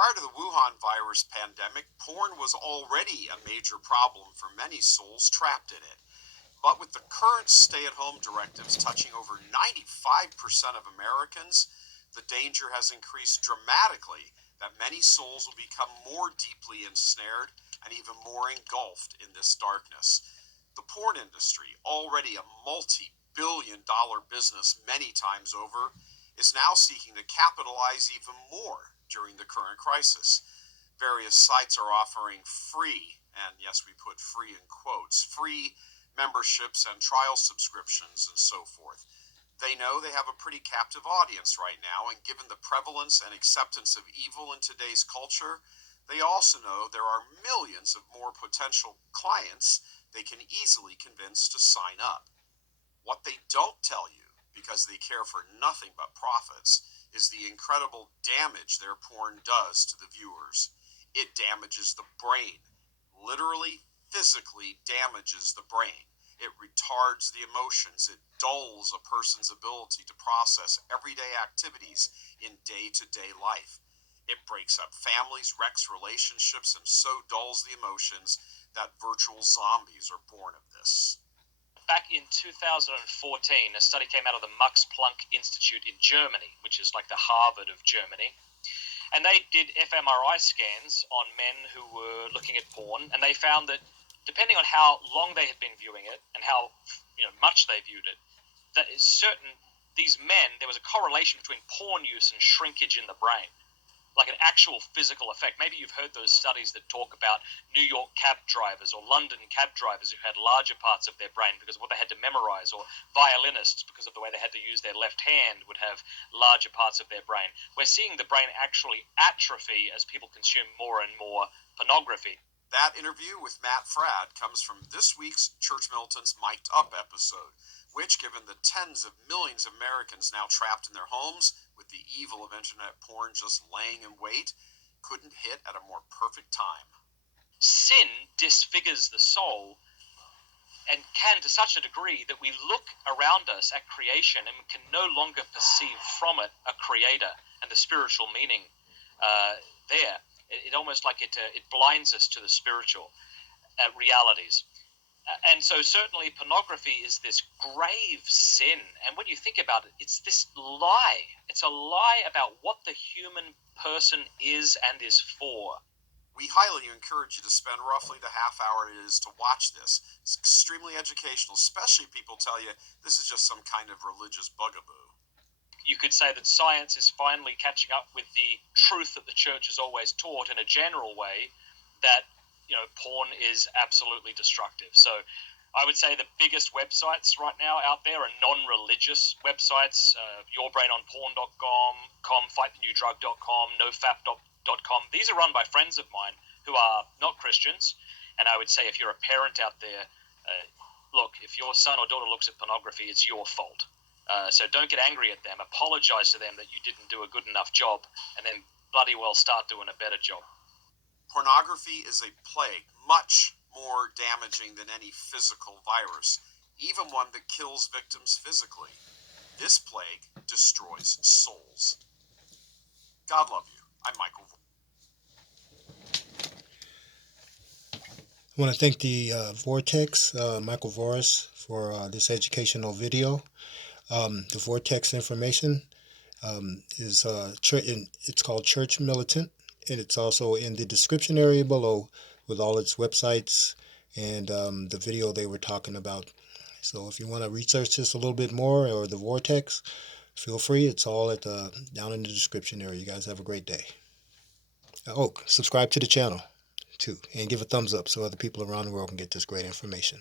Prior to the Wuhan virus pandemic, porn was already a major problem for many souls trapped in it. But with the current stay-at-home directives touching over 95% of Americans, the danger has increased dramatically that many souls will become more deeply ensnared and even more engulfed in this darkness. The porn industry, already a multi-billion-dollar business many times over, is now seeking to capitalize even more during the current crisis. Various sites are offering free, and yes, we put free in quotes, free memberships and trial subscriptions and so forth. They know they have a pretty captive audience right now, and given the prevalence and acceptance of evil in today's culture, they also know there are millions of more potential clients they can easily convince to sign up. What they don't tell you, because they care for nothing but profits, is the incredible damage their porn does to the viewers. It damages the brain, literally, physically damages the brain. It retards the emotions. It dulls a person's ability to process everyday activities in day-to-day life. It breaks up families, wrecks relationships, and so dulls the emotions that virtual zombies are born of this. Back in 2014, a study came out of the Max Planck Institute in Germany, which is like the Harvard of Germany. And they did fMRI scans on men who were looking at porn, and they found that depending on how long they had been viewing it and how much they viewed it, that is certain these men, there was a correlation between porn use and shrinkage in the brain, like an actual physical effect. Maybe you've heard those studies that talk about New York cab drivers or London cab drivers who had larger parts of their brain because of what they had to memorize, or violinists because of the way they had to use their left hand would have larger parts of their brain. We're seeing the brain actually atrophy as people consume more and more pornography. That interview with Matt Fradd comes from this week's Church Militant's Mic'd Up episode, which, given the tens of millions of Americans now trapped in their homes with the evil of internet porn just laying in wait, couldn't hit at a more perfect time. Sin disfigures the soul and can to such a degree that we look around us at creation and can no longer perceive from it a creator and the spiritual meaning there. It almost like it blinds us to the spiritual realities. And so certainly pornography is this grave sin. And when you think about it, it's this lie. It's a lie about what the human person is and is for. We highly encourage you to spend roughly the half hour it is to watch this. It's extremely educational, especially if people tell you this is just some kind of religious bugaboo. You could say that science is finally catching up with the truth that the church has always taught in a general way, that porn is absolutely destructive. So I would say the biggest websites right now out there are non-religious websites, yourbrainonporn.com, fightthenewdrug.com, nofap.com. These are run by friends of mine who are not Christians, and I would say if you're a parent out there, look, if your son or daughter looks at pornography, it's your fault. So don't get angry at them. Apologize to them that you didn't do a good enough job, and then bloody well start doing a better job. Pornography is a plague, much more damaging than any physical virus, even one that kills victims physically. This plague destroys souls. God love you. I'm Michael. I want to thank the Vortex, Michael Voris, for this educational video. The Vortex information is it's called Church Militant, and it's also in the description area below with all its websites and the video they were talking about. So if you want to research this a little bit more, or the Vortex, feel free. It's all at down in the description area. You guys have a great day. Oh, subscribe to the channel too, and give a thumbs up so other people around the world can get this great information.